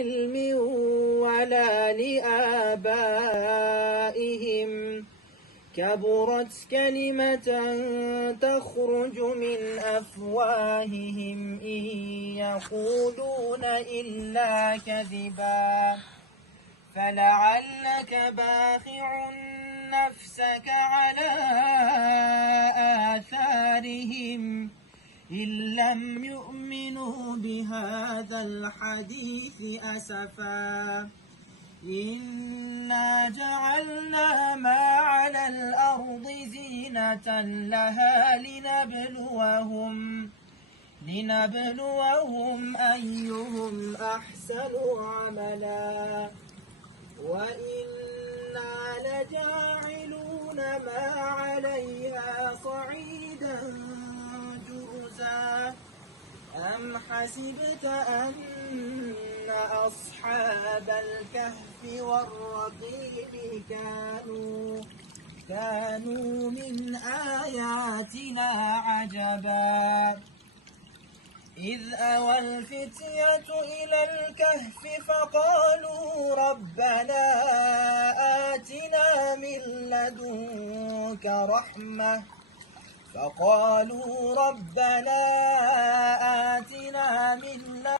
علم ولا لآبائهم كبرت كلمة تخرج من أفواههم إن يقولون إلا كذبا فلعلك باخع نفسك على آثارهم إن لم يؤمنوا بهذا الحديث أسفا إنا جعلنا ما على الأرض زينة لها لنبلوهم أيهم أحسن عملا وإنا لجاعلون ما عليها صعيدا جرزا أم حسبت أن أصحاب الكهف والرقيم كانوا من آياتنا عجبا إذ أوى الفتية إلى الكهف فقالوا ربنا آتنا من لدنك رحمة